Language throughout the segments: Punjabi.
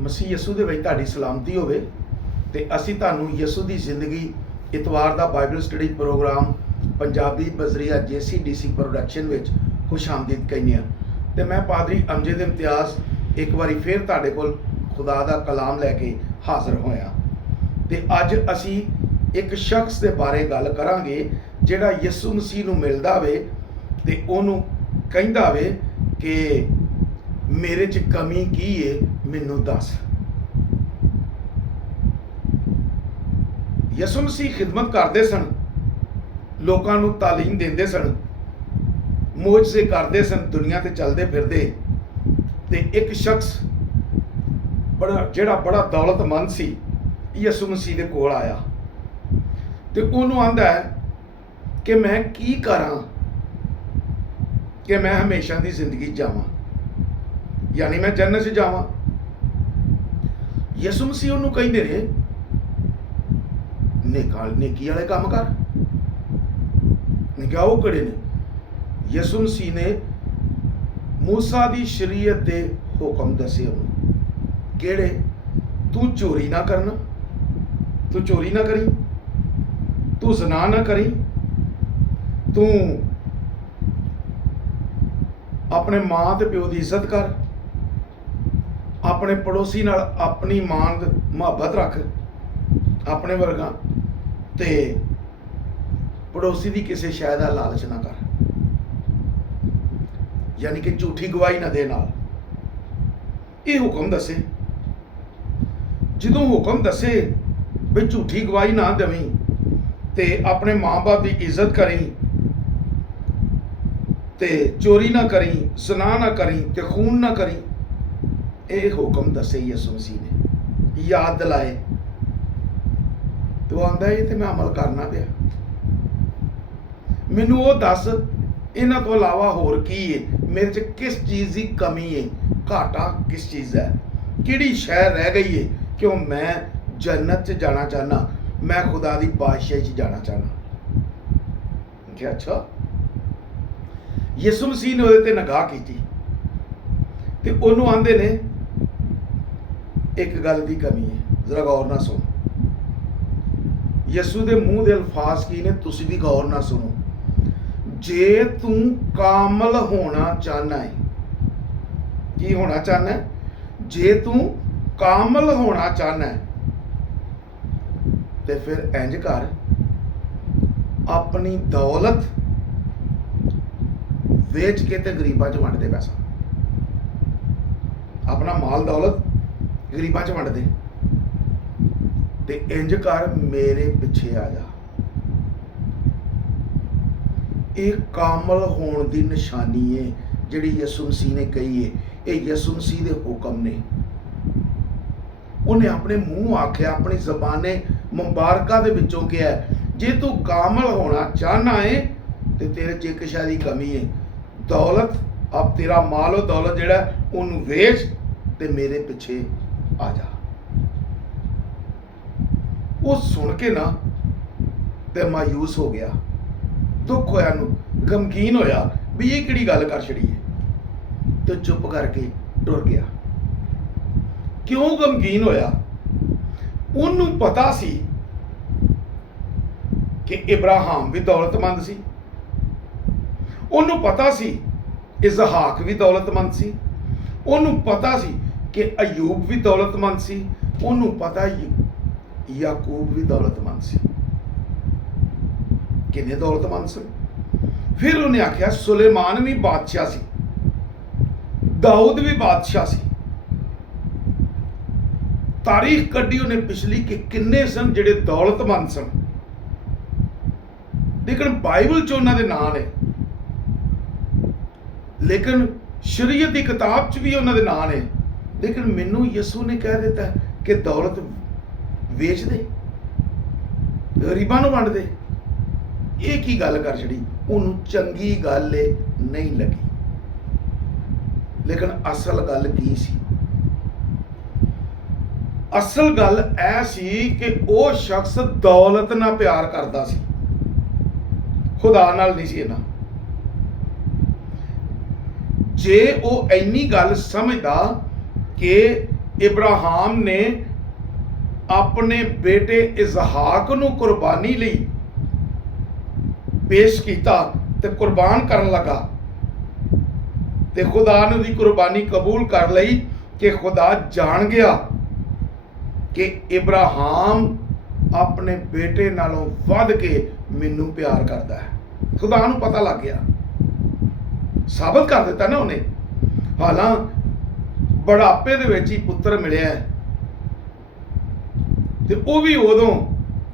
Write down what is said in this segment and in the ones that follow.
ਮਸੀਹ ਯਸੂ ਦੇ ਵਿੱਚ ਤੁਹਾਡੀ ਸਲਾਮਤੀ ਹੋਵੇ ਤੇ ਅਸੀਂ ਤੁਹਾਨੂੰ ਯਸੂ ਦੀ ਜ਼ਿੰਦਗੀ ਇਤਵਾਰ ਦਾ ਬਾਈਬਲ ਸਟੱਡੀ ਪ੍ਰੋਗਰਾਮ ਪੰਜਾਬੀ ਬਜ਼ਰੀਆ JCDC ਪ੍ਰੋਡਕਸ਼ਨ ਵਿੱਚ ਖੁਸ਼ ਆਮਦੀਦ ਕਹਿੰਦੇ ਹਾਂ। ਤੇ ਮੈਂ ਪਾਦਰੀ ਅਮਜਦ ਇਮਤਿਆਜ਼ ਇੱਕ ਵਾਰੀ ਫਿਰ ਤੁਹਾਡੇ ਕੋਲ ਖੁਦਾ ਦਾ ਕਲਾਮ ਲੈ ਕੇ ਹਾਜ਼ਰ ਹੋਇਆ ਤੇ ਅੱਜ ਅਸੀਂ ਇੱਕ ਸ਼ਖਸ ਦੇ ਬਾਰੇ ਗੱਲ ਕਰਾਂਗੇ ਜਿਹੜਾ ਯਿਸੂ ਮਸੀਹ ਨੂੰ ਮਿਲਦਾ ਵੇ ਤੇ ਉਹਨੂੰ ਕਹਿੰਦਾ ਵੇ ਕਿ ਮੇਰੇ 'ਚ ਕਮੀ ਕੀ ਏ ਮੈਨੂੰ ਦੱਸ। ਯਿਸੂ ਮਸੀਹ ਖਿਦਮਤ ਕਰਦੇ ਸਨ, ਲੋਕਾਂ ਨੂੰ ਤਾਲੀਮ ਦਿੰਦੇ ਸਨ, ਮੌਜਜ਼ੇ ਕਰਦੇ ਸਨ, ਦੁਨੀਆ ਤੇ ਚੱਲਦੇ ਫਿਰਦੇ ਤੇ ਇੱਕ ਸ਼ਖਸ ਜਿਹੜਾ ਬੜਾ ਦੌਲਤਮੰਦ ਸੀ ਯਿਸੂ ਮਸੀਹ ਦੇ ਕੋਲ ਆਇਆ ਤੇ ਉਹਨੂੰ ਆਂਦਾ ਹੈ ਕਿ ਮੈਂ ਕੀ ਕਰਾਂ ਕਿ ਮੈਂ ਹਮੇਸ਼ਾ ਦੀ ਜ਼ਿੰਦਗੀ ਜਾਵਾਂ, ਯਾਨੀ ਮੈਂ ਜੰਨਤ 'ਚ ਜਾਵਾਂ। ਯਿਸੂ ਮਸੀਹ ਉਹਨੂੰ ਕਹਿੰਦੇ ਨੇ ਨੇਕੀ ਵਾਲੇ ਕੰਮ ਕਰ। ਨਿਕਾ ਉਹ ਕਿਹੜੇ ਨੇ? ਯਿਸੂ ਮਸੀਹ ਨੇ ਮੂਸਾ ਦੀ ਸ਼ਰੀਅਤ ਦੇ ਹੁਕਮ ਦੱਸੇ ਉਹਨੂੰ। ਕਿਹੜੇ? ਤੂੰ ਚੋਰੀ ਨਾ ਕਰਨਾ, ਤੂੰ ਚੋਰੀ ਨਾ ਕਰੀ, ਤੂੰ ਜ਼ਨਾ ਨਾ ਕਰੀ, ਤੂੰ ਆਪਣੇ ਮਾਂ ਤੇ ਪਿਓ ਦੀ ਇੱਜ਼ਤ ਕਰ, ਆਪਣੇ ਪੜੋਸੀ ਨਾਲ ਆਪਣੀ ਮਾਂ ਦੀ ਮੁਹੱਬਤ ਰੱਖ ਆਪਣੇ ਵਰਗਾ, ਤੇ ਪੜੋਸੀ ਦੀ ਕਿਸੇ ਸ਼ੈ ਦਾ ਲਾਲਚ ਨਾ ਕਰ, ਯਾਨੀ ਕਿ ਝੂਠੀ ਗਵਾਹੀ ਨਾ ਦੇ ਨਾਲ। ਇਹ ਹੁਕਮ ਦੱਸੇ। ਜਦੋਂ ਹੁਕਮ ਦੱਸੇ ਵੀ ਝੂਠੀ ਗਵਾਹੀ ਨਾ ਦੇਵੀਂ ਤੇ ਆਪਣੇ ਮਾਂ-ਬਾਪ ਦੀ ਇੱਜ਼ਤ ਕਰੀ ਤੇ ਚੋਰੀ ਨਾ ਕਰੀ, ਜ਼ਨਾ ਨਾ ਕਰੀ ਤੇ ਖੂਨ ਨਾ ਕਰੀ, ਇਹ ਹੁਕਮ ਦੱਸੇ ਯਿਸੂ ਮਸੀਹ ਨੇ, ਯਾਦ ਦਿਲਾਏ। ਤੂੰ ਆਂਦਾ ਇਹ ਤੇ ਮੈਂ ਅਮਲ ਕਰਨਾ ਪਿਆ, ਮੈਨੂੰ ਉਹ ਦੱਸ ਇਹਨਾਂ ਤੋਂ ਇਲਾਵਾ ਹੋਰ ਕੀ ਹੈ, ਮੇਰੇ 'ਚ ਕਿਸ ਚੀਜ਼ ਦੀ ਕਮੀ ਹੈ, ਘਾਟਾ ਕਿਸ ਚੀਜ਼ ਹੈ, ਕਿਹੜੀ ਸ਼ੈ ਰਹਿ ਗਈ ਹੈ ਕਿਉਂ ਮੈਂ ਜੰਨਤ 'ਚ ਜਾਣਾ ਚਾਹਨਾ, ਮੈਂ ਖੁਦਾ ਦੀ ਬਾਦਸ਼ਾਹੀ 'ਚ ਜਾਣਾ ਚਾਹਨਾ। ਕਿ ਅੱਛਾ, ਯਿਸੂ ਮਸੀਹ ਨੇ ਉਹਦੇ ਤੇ ਨਿਗਾਹ ਕੀਤੀ ਤੇ ਉਹਨੂੰ ਆਂਦੇ ਨੇ ਇੱਕ ਗੱਲ ਦੀ ਕਮੀ ਹੈ, ਜ਼ਰਾ ਗੌਰ ਨਾਲ ਸੁਣੋ। ਯਿਸੂ ਦੇ ਮੂੰਹ ਦੇ ਅਲਫਾਜ਼ ਕੀ ਨੇ, ਤੁਸੀਂ ਵੀ ਗੌਰ ਨਾਲ ਸੁਣੋ। ਜੇ ਤੂੰ ਕਾਮਲ ਹੋਣਾ ਚਾਹਨਾ ਹੈ, ਕੀ ਹੋਣਾ ਚਾਹਨਾ ਹੈ? ਜੇ ਤੂੰ ਕਾਮਲ ਹੋਣਾ ਚਾਹਨਾ ਹੈ ਤੇ ਫਿਰ ਇੰਜ ਕਰ, ਆਪਣੀ ਦੌਲਤ ਵੇਚ ਕੇ ਤੇ ਗਰੀਬਾਂ 'ਚ ਵੰਡ ਦੇ ਪੈਸਾ, ਆਪਣਾ ਮਾਲ ਦੌਲਤ ਗਰੀਬਾਂ 'ਚ ਵੰਡ ਦੇ ਤੇ ਇੰਜ ਕਰ ਮੇਰੇ ਪਿੱਛੇ ਆ ਜਾ। ਇਹ ਕਾਮਲ ਹੋਣ ਦੀ ਨਿਸ਼ਾਨੀ ਹੈ ਜਿਹੜੀ ਯਿਸੂ ਮਸੀਹ ਨੇ ਕਹੀ ਹੈ। ਇਹ ਯਿਸੂ ਮਸੀਹ ਦੇ ਹੁਕਮ ਨੇ। ਉਹਨੇ ਆਪਣੇ ਮੂੰਹ ਆਖਿਆ, ਆਪਣੀ ਜ਼ਬਾਨੇ ਮੁਬਾਰਕਾ ਦੇ ਵਿੱਚੋਂ ਕਿਹਾ, ਜੇ ਤੂੰ ਕਾਮਲ ਹੋਣਾ ਚਾਹਨਾ ਹੈ ਤੇ ਤੇਰੇ 'ਚ ਇੱਕ ਸ਼ੈ ਦੀ ਕਮੀ ਹੈ, ਦੌਲਤ ਆਪ ਤੇਰਾ ਮਾਲ ਉਹ ਦੌਲਤ ਜਿਹੜਾ ਉਹਨੂੰ ਵੇਚ ਤੇ ਮੇਰੇ ਪਿੱਛੇ ਆ ਜਾ। ਉਹ ਸੁਣ ਕੇ ਨਾ ਤੇ ਮਾਯੂਸ ਹੋ ਗਿਆ, ਦੁੱਖ ਹੋਇਆ, ਨੂੰ ਗਮਗੀਨ ਹੋਇਆ ਵੀ ਇਹ ਕਿਹੜੀ ਗੱਲ ਕਰ ਛੜੀ ਹੈ, ਤੇ ਚੁੱਪ ਕਰਕੇ ਟੁਰ ਗਿਆ। ਕਿਉਂ ਗਮਗੀਨ ਹੋਇਆ? ਉਹਨੂੰ ਪਤਾ ਸੀ ਕਿ ਇਬਰਾਹਿਮ ਵੀ ਦੌਲਤਮੰਦ ਸੀ, ਉਹਨੂੰ ਪਤਾ ਸੀ ਇਜ਼ਹਾਕ ਵੀ ਦੌਲਤਮੰਦ ਸੀ, ਉਹਨੂੰ ਪਤਾ ਸੀ ਕਿ ਅਯੂਬ ਵੀ ਦੌਲਤਮੰਦ ਸੀ, ਉਹਨੂੰ ਪਤਾ ਯਾਕੂਬ ਵੀ ਦੌਲਤਮੰਦ ਸੀ। ਕਿੰਨੇ ਦੌਲਤਮੰਦ ਸਨ। ਫਿਰ ਉਹਨੇ ਆਖਿਆ ਸੁਲੇਮਾਨ ਵੀ ਬਾਦਸ਼ਾਹ ਸੀ, ਦਾਊਦ ਵੀ ਬਾਦਸ਼ਾਹ ਸੀ। ਤਾਰੀਖ ਕੱਢੀ ਉਹਨੇ ਪਿਛਲੀ ਕਿ ਕਿੰਨੇ ਸਨ ਜਿਹੜੇ ਦੌਲਤਮੰਦ ਸਨ, ਲੇਕਿਨ ਬਾਈਬਲ 'ਚ ਉਹਨਾਂ ਦੇ ਨਾਂ ਨੇ, ਲੇਕਿਨ ਸ਼ਰੀਅਤ ਦੀ ਕਿਤਾਬ 'ਚ ਵੀ ਉਹਨਾਂ ਦੇ ਨਾਂ ਨੇ। ਲੇਕਿਨ ਮੈਨੂੰ ਯਿਸੂ ਨੇ ਕਹਿ ਦਿੱਤਾ ਕਿ ਦੌਲਤ ਵੇਚ ਦੇ, ਗਰੀਬਾਂ ਨੂੰ ਵੰਡ ਦੇ। ਇਹ ਕੀ ਗੱਲ ਕਰ ਛੜੀ? ਉਹਨੂੰ ਚੰਗੀ ਗੱਲ ਨਹੀਂ ਲੱਗੀ। ਲੇਕਿਨ ਅਸਲ ਗੱਲ ਕੀ ਸੀ? ਅਸਲ ਗੱਲ ਇਹ ਸੀ ਕਿ ਉਹ ਸ਼ਖਸ ਦੌਲਤ ਨਾਲ ਪਿਆਰ ਕਰਦਾ ਸੀ, ਖੁਦਾ ਨਾਲ ਨਹੀਂ ਸੀ। ਇਹਨਾਂ ਜੇ ਉਹ ਇੰਨੀ ਗੱਲ ਸਮਝਦਾ ਕਿ ਇਬਰਾਹਿਮ ਨੇ ਆਪਣੇ ਬੇਟੇ ਇਸਹਾਕ ਨੂੰ ਕੁਰਬਾਨੀ ਲਈ ਪੇਸ਼ ਕੀਤਾ ਤੇ ਕੁਰਬਾਨ ਕਰਨ ਲੱਗਾ, ਤੇ ਖੁਦਾ ਨੇ ਉਹਦੀ ਕੁਰਬਾਨੀ ਕਬੂਲ ਕਰ ਲਈ ਕਿ ਖੁਦਾ ਜਾਣ ਗਿਆ ਕਿ ਇਬਰਾਹਿਮ ਆਪਣੇ ਬੇਟੇ ਨਾਲੋਂ ਵੱਧ ਕੇ ਮੈਨੂੰ ਪਿਆਰ ਕਰਦਾ ਹੈ। ਖੁਦਾ ਨੂੰ ਪਤਾ ਲੱਗ ਗਿਆ, ਸਾਬਤ ਕਰ ਦਿੱਤਾ ਨਾ ਉਹਨੇ। ਹਾਲਾਂ ਬੁਢਾਪੇ ਦੇ ਵਿੱਚ ਹੀ ਪੁੱਤਰ ਮਿਲਿਆ, ਤੇ ਉਹ ਵੀ ਉਦੋਂ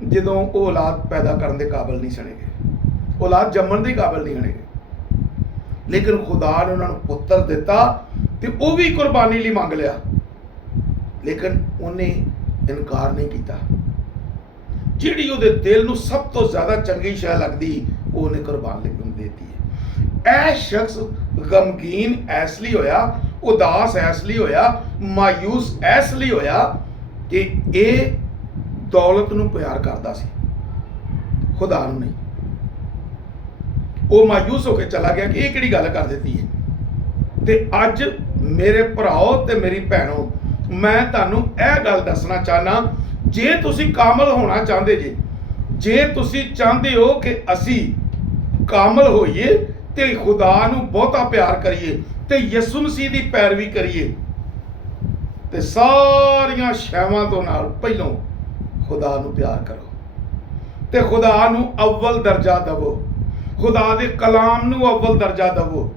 ਜਦੋਂ ਉਹ ਔਲਾਦ ਪੈਦਾ ਕਰਨ ਦੇ ਕਾਬਿਲ ਨਹੀਂ ਸਣੇਗੇ, ਔਲਾਦ ਜੰਮਣ ਦੇ ਕਾਬਿਲ ਨਹੀਂ ਹੋਣਗੇ। ਲੇਕਿਨ ਖੁਦਾ ਨੇ ਉਹਨਾਂ ਨੂੰ ਪੁੱਤਰ ਦਿੱਤਾ ਤੇ ਉਹ ਵੀ ਕੁਰਬਾਨੀ ਲਈ ਮੰਗ ਲਿਆ, ਲੇਕਿਨ ਉਹਨੇ ਇਨਕਾਰ ਨਹੀਂ ਕੀਤਾ। ਜਿਹੜੀ ਉਹਦੇ ਦਿਲ ਨੂੰ ਸਭ ਤੋਂ ਜ਼ਿਆਦਾ ਚੰਗੀ ਸ਼ੈ ਲੱਗਦੀ ਉਹਨੇ ਕੁਰਬਾਨ ਲਈ ਦੇ ਦਿੱਤੀ ਹੈ। ਇਹ ਸ਼ਖਸ ਗਮਗੀਨ ਇਸ ਲਈ ਹੋਇਆ, ਉਦਾਸ ਇਸ ਲਈ ਹੋਇਆ, ਮਾਯੂਸ ਇਸ ਲਈ ਹੋਇਆ ਕਿ ਇਹ ਦੌਲਤ ਨੂੰ ਪਿਆਰ ਕਰਦਾ ਸੀ, ਖੁਦਾ ਨੂੰ ਨਹੀਂ। ਉਹ ਮਾਯੂਸ ਹੋ ਕੇ ਚਲਾ ਗਿਆ ਕਿ ਇਹ ਕਿਹੜੀ ਗੱਲ ਕਰ ਦਿੱਤੀ ਹੈ। ਤੇ ਅੱਜ ਮੇਰੇ ਭਰਾਓ ਤੇ ਮੇਰੀ ਭੈਣੋ, ਮੈਂ ਤੁਹਾਨੂੰ ਇਹ ਗੱਲ ਦੱਸਣਾ ਚਾਹਨਾ, ਜੇ ਤੁਸੀਂ ਕਾਮਲ ਹੋਣਾ ਚਾਹੁੰਦੇ ਜੇ ਤੁਸੀਂ ਚਾਹੁੰਦੇ ਹੋ ਕਿ ਅਸੀਂ ਕਾਮਲ ਹੋਈਏ ਤੇ ਖੁਦਾ ਨੂੰ ਬਹੁਤਾ ਪਿਆਰ ਕਰੀਏ ਤੇ ਯਿਸੂ ਮਸੀਹ ਦੀ ਪੈਰਵੀ ਕਰੀਏ, ਤੇ ਸਾਰੀਆਂ ਸ਼ੈਵਾਂ ਤੋਂ ਨਾਲ ਪਹਿਲੋਂ ਖੁਦਾ ਨੂੰ ਪਿਆਰ ਕਰੋ ਤੇ ਖੁਦਾ ਨੂੰ ਅਵਲ ਦਰਜਾ ਦੇਵੋ, ਖੁਦਾ ਦੇ ਕਲਾਮ ਨੂੰ ਅਵਲ ਦਰਜਾ ਦੇਵੋ।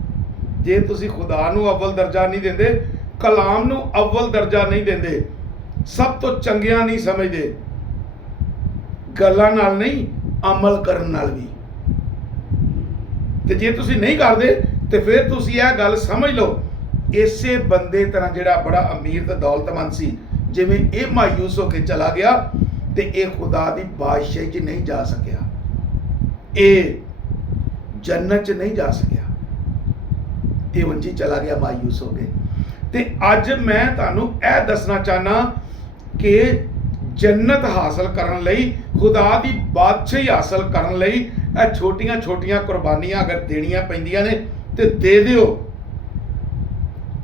ਜੇ ਤੁਸੀਂ ਖੁਦਾ ਨੂੰ ਅਵਲ ਦਰਜਾ ਨਹੀਂ ਦਿੰਦੇ, ਕਲਾਮ ਨੂੰ ਅਵਲ ਦਰਜਾ ਨਹੀਂ ਦਿੰਦੇ, ਸਭ ਤੋਂ ਚੰਗਿਆਂ ਨਹੀਂ ਸਮਝਦੇ, ਗੱਲਾਂ ਨਾਲ ਨਹੀਂ ਅਮਲ ਕਰਨ ਨਾਲ ਵੀ, ਤੇ ਜੇ ਤੁਸੀਂ ਨਹੀਂ ਕਰਦੇ ਤੇ ਫਿਰ ਤੁਸੀਂ ਇਹ ਗੱਲ ਸਮਝ ਲਓ, ਇਸੇ ਬੰਦੇ ਤਰ੍ਹਾਂ ਜਿਹੜਾ ਬੜਾ ਅਮੀਰ ਤੇ ਦੌਲਤਮੰਦ ਸੀ, ਜਿਵੇਂ ਇਹ ਮਾਯੂਸ ਹੋ ਕੇ ਚਲਾ ਗਿਆ ਤੇ ਇਹ ਖੁਦਾ ਦੀ ਬਾਦਸ਼ਾਹੀ 'ਚ ਨਹੀਂ ਜਾ ਸਕਿਆ, ਇਹ ਜੰਨਤ 'ਚ ਨਹੀਂ ਜਾ ਸਕਿਆ, ਇਹ ਉਂਝ ਹੀ ਚਲਾ ਗਿਆ ਮਾਯੂਸ ਹੋ ਕੇ। ਤੇ ਅੱਜ ਮੈਂ ਤੁਹਾਨੂੰ ਇਹ ਦੱਸਣਾ ਚਾਹਨਾ ਕਿ ਜੰਨਤ ਹਾਸਲ ਕਰਨ ਲਈ, ਖੁਦਾ ਦੀ ਬਾਦਸ਼ਾਹੀ ਹਾਸਲ ਕਰਨ ਲਈ ਇਹ ਛੋਟੀਆਂ ਛੋਟੀਆਂ ਕੁਰਬਾਨੀਆਂ ਅਗਰ ਦੇਣੀਆਂ ਪੈਂਦੀਆਂ ਨੇ ਤੇ ਦੇ ਦਿਓ।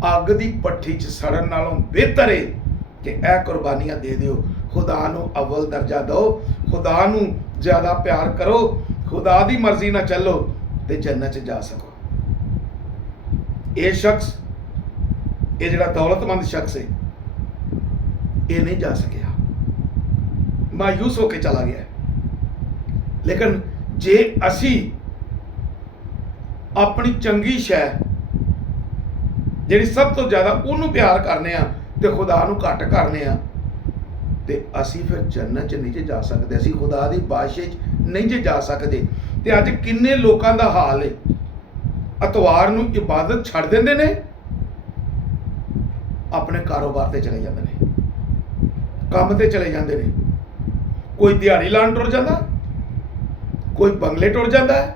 ਅੱਗ ਦੀ ਭੱਠੀ 'ਚ ਸੜਨ ਨਾਲੋਂ ਬਿਹਤਰ ਹੈ ਕਿ ਇਹ ਕੁਰਬਾਨੀਆਂ ਦੇ ਦਿਓ। ਖੁਦਾ ਨੂੰ ਅਵਲ ਦਰਜਾ ਦਿਓ, ਖੁਦਾ ਨੂੰ ਜ਼ਿਆਦਾ ਪਿਆਰ ਕਰੋ, ਖੁਦਾ ਦੀ ਮਰਜ਼ੀ ਨਾਲ ਚੱਲੋ ਤੇ ਜੰਨਤ 'ਚ ਜਾ ਸਕੋ। ਇਹ ਸ਼ਖਸ, ਇਹ ਜਿਹੜਾ ਦੌਲਤਮੰਦ ਸ਼ਖਸ ਹੈ, ਇਹ ਨਹੀਂ ਜਾ ਸਕਿਆ, ਮਾਯੂਸ ਹੋ ਕੇ ਚਲਾ ਗਿਆ। ਲੇਕਿਨ ਜੇ ਅਸੀਂ ਆਪਣੀ ਚੰਗੀ ਸ਼ੈ ਜਿਹੜੀ ਸਭ ਤੋਂ ਜ਼ਿਆਦਾ ਉਹਨੂੰ ਪਿਆਰ ਕਰਨੇ ਆ ਤੇ ਖੁਦਾ ਨੂੰ ਘੱਟ ਕਰਨੇ ਆ, ਤੇ ਅਸੀਂ ਫਿਰ ਜੰਨਤ 'ਚ ਨਹੀਂ ਜਾ ਸਕਦੇ, ਅਸੀਂ ਖੁਦਾ ਦੀ ਬਾਦਸ਼ਾਹੀ 'ਚ ਨਹੀਂ ਜਾ ਸਕਦੇ। ਤੇ ਅੱਜ ਕਿੰਨੇ ਲੋਕਾਂ ਦਾ ਹਾਲ ਹੈ, ਐਤਵਾਰ ਨੂੰ ਇਬਾਦਤ ਛੱਡ ਦਿੰਦੇ ਨੇ, ਆਪਣੇ ਕਾਰੋਬਾਰ ਤੇ ਚਲੇ ਜਾਂਦੇ ਨੇ, ਕੰਮ ਤੇ ਚਲੇ ਜਾਂਦੇ ਨੇ, ਕੋਈ ਦਿਹਾੜੀ ਲਾਉਣ ਟੁਰ ਜਾਂਦਾ, ਕੋਈ ਬੰਗਲੇ ਟੁਰ ਜਾਂਦਾ ਹੈ,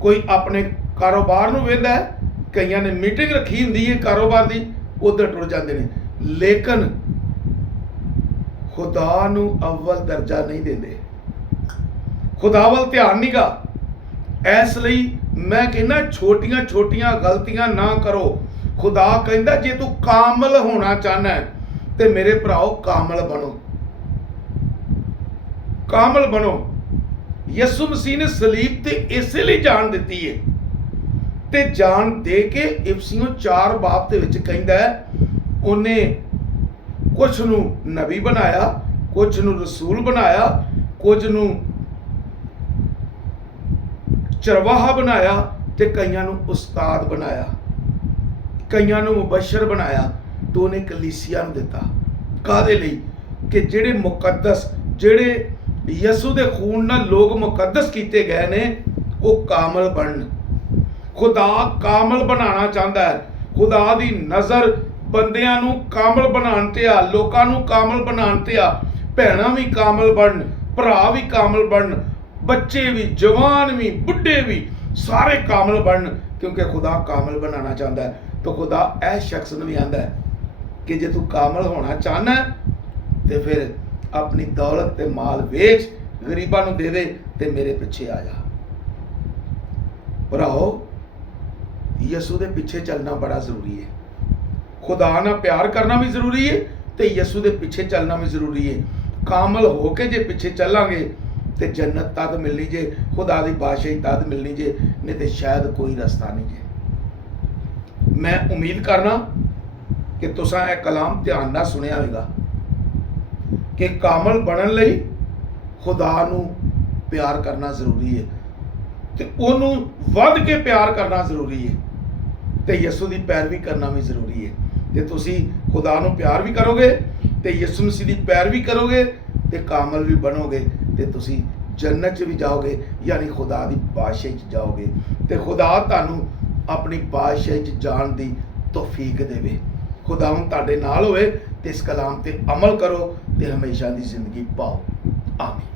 ਕੋਈ ਆਪਣੇ ਕਾਰੋਬਾਰ ਨੂੰ ਵੇਖਦਾ ਹੈ, ਕਈਆਂ ਨੇ ਮੀਟਿੰਗ ਰੱਖੀ ਹੁੰਦੀ ਹੈ ਕਾਰੋਬਾਰ ਦੀ, ਉਧਰ ਟੁਰ ਜਾਂਦੇ ਨੇ, ਲੇਕਿਨ ਖੁਦਾ ਨੂੰ ਅਵਲ ਦਰਜਾ ਨਹੀਂ ਦਿੰਦੇ, ਖੁਦਾ ਵੱਲ ਧਿਆਨ ਨਹੀਂ ਗਾ। ਇਸ ਲਈ ਮੈਂ ਕਹਿੰਦਾ ਛੋਟੀਆਂ ਛੋਟੀਆਂ ਗਲਤੀਆਂ ਨਾ ਕਰੋ। ਖੁਦਾ ਕਹਿੰਦਾ ਜੇ ਤੂੰ ਕਾਮਲ ਹੋਣਾ ਚਾਹਨਾ ਤੇ ਮੇਰੇ ਭਰਾਓ ਕਾਮਲ ਬਣੋ, ਕਾਮਲ ਬਣੋ। ਯਿਸੂ ਮਸੀਹ ਨੇ ਸਲੀਬ ਤੇ ਇਸੇ ਲਈ ਜਾਨ ਦਿੱਤੀ ਹੈ, ਤੇ ਜਾਨ ਦੇ ਕੇ ਇਫਸੀਓਂ 4 ਬਾਬ ਦੇ ਵਿੱਚ ਕਹਿੰਦਾ ਉਹਨੇ ਕੁਝ ਨੂੰ ਨਬੀ ਬਣਾਇਆ, ਕੁਝ ਨੂੰ ਰਸੂਲ ਬਣਾਇਆ, ਕੁਝ ਨੂੰ ਚਰਵਾਹਾ ਬਣਾਇਆ ਤੇ ਕਈਆਂ ਨੂੰ ਉਸਤਾਦ ਬਣਾਇਆ, ਕਈਆਂ ਨੂੰ ਮੁਬਸ਼ਰ ਬਣਾਇਆ, ਤੇ ਉਹਨੇ ਕਲੀਸਿਆ ਨੂੰ ਦਿੱਤਾ। ਕਾਹਦੇ ਲਈ? ਕਿ ਜਿਹੜੇ ਮੁਕੱਦਸ, ਜਿਹੜੇ ਯਿਸੂ ਦੇ ਖੂਨ ਨਾਲ ਲੋਕ ਮੁਕੱਦਸ ਕੀਤੇ ਗਏ ਨੇ, ਉਹ ਕਾਮਲ ਬਣਨ। ਖੁਦਾ ਕਾਮਲ ਬਣਾਉਣਾ ਚਾਹੁੰਦਾ ਹੈ। ਖੁਦਾ ਦੀ ਨਜ਼ਰ ਬੰਦਿਆਂ ਨੂੰ ਕਾਮਲ ਬਣਾਉਣ ਤੇ ਆ, ਲੋਕਾਂ ਨੂੰ ਕਾਮਲ ਬਣਾਉਣ ਤੇ ਆ। ਭੈਣਾਂ ਵੀ ਕਾਮਲ ਬਣਨ, ਭਰਾ ਵੀ ਕਾਮਲ ਬਣਨ, ਬੱਚੇ ਵੀ, ਜਵਾਨ ਵੀ, ਬੁੱਢੇ ਵੀ, ਸਾਰੇ ਕਾਮਲ ਬਣਨ, ਕਿਉਂਕਿ ਖੁਦਾ ਕਾਮਲ ਬਣਾਉਣਾ ਚਾਹੁੰਦਾ ਹੈ। ਤਾਂ ਖੁਦਾ ਇਹ ਸ਼ਖਸ ਨੂੰ ਵੀ ਆਂਦਾ ਹੈ ਕਿ ਜੇ ਤੂੰ ਕਾਮਲ ਹੋਣਾ ਚਾਹਨਾ ਤੇ ਫਿਰ ਆਪਣੀ ਦੌਲਤ ਤੇ ਮਾਲ ਵੇਚ, ਗਰੀਬਾਂ ਨੂੰ ਦੇ ਦੇ ਤੇ ਮੇਰੇ ਪਿੱਛੇ ਆ ਜਾ। ਭਰਾਓ, ਯਿਸੂ ਦੇ ਪਿੱਛੇ ਚੱਲਣਾ ਬੜਾ ਜ਼ਰੂਰੀ ਹੈ। ਖੁਦਾ ਨਾਲ ਪਿਆਰ ਕਰਨਾ ਵੀ ਜ਼ਰੂਰੀ ਹੈ ਤੇ ਯਿਸੂ ਦੇ ਪਿੱਛੇ ਚੱਲਣਾ ਵੀ ਜ਼ਰੂਰੀ ਹੈ। ਕਾਮਲ ਹੋ ਕੇ ਜੇ ਪਿੱਛੇ ਚੱਲਾਂਗੇ ਤੇ ਜੰਨਤ ਤਦ ਮਿਲਣੀ ਜੇ, ਖੁਦਾ ਦੀ ਬਾਦਸ਼ਾਹੀ ਤਦ ਮਿਲਣੀ ਜੇ, ਨਹੀਂ ਤੇ ਸ਼ਾਇਦ ਕੋਈ ਰਸਤਾ ਨਹੀਂ ਜੇ। ਮੈਂ ਉਮੀਦ ਕਰਨਾ ਕਿ ਤੁਸੀਂ ਇਹ ਕਲਾਮ ਧਿਆਨ ਨਾਲ ਸੁਣਿਆ ਹੋਵੇਗਾ ਕਿ ਕਾਮਲ ਬਣਨ ਲਈ ਖੁਦਾ ਨੂੰ ਪਿਆਰ ਕਰਨਾ ਜ਼ਰੂਰੀ ਹੈ ਤੇ ਉਹਨੂੰ ਵੱਧ ਕੇ ਪਿਆਰ ਕਰਨਾ ਜ਼ਰੂਰੀ ਹੈ ਤੇ ਯਿਸੂ ਦੀ ਪੈਰਵੀ ਕਰਨਾ ਵੀ ਜ਼ਰੂਰੀ ਹੈ। ਜੇ ਤੁਸੀਂ ਖੁਦਾ ਨੂੰ ਪਿਆਰ ਵੀ ਕਰੋਗੇ ਤੇ ਯਿਸੂ ਮਸੀਹ ਦੀ ਪੈਰਵੀ ਕਰੋਗੇ ਤੇ ਕਾਮਲ ਵੀ ਬਣੋਗੇ ਤੇ ਤੁਸੀਂ ਜੰਨਤ 'ਚ ਵੀ ਜਾਓਗੇ, ਯਾਨੀ ਖੁਦਾ ਦੀ ਬਾਦਸ਼ਾਹੀ 'ਚ ਜਾਓਗੇ ਤੇ ਖੁਦਾ ਤੁਹਾਨੂੰ ਆਪਣੀ ਬਾਦਸ਼ਾਹੀ 'ਚ ਜਾਣ ਦੀ ਤੌਫੀਕ ਦੇਵੇ। ਖੁਦਾਵੰਦ ਤੁਹਾਡੇ ਨਾਲ ਹੋਵੇ ਤੇ ਇਸ ਕਲਾਮ ਤੇ ਅਮਲ ਕਰੋ ਤੇ ਹਮੇਸ਼ਾ ਦੀ ਜ਼ਿੰਦਗੀ ਪਾਓ। ਆਮੀਨ।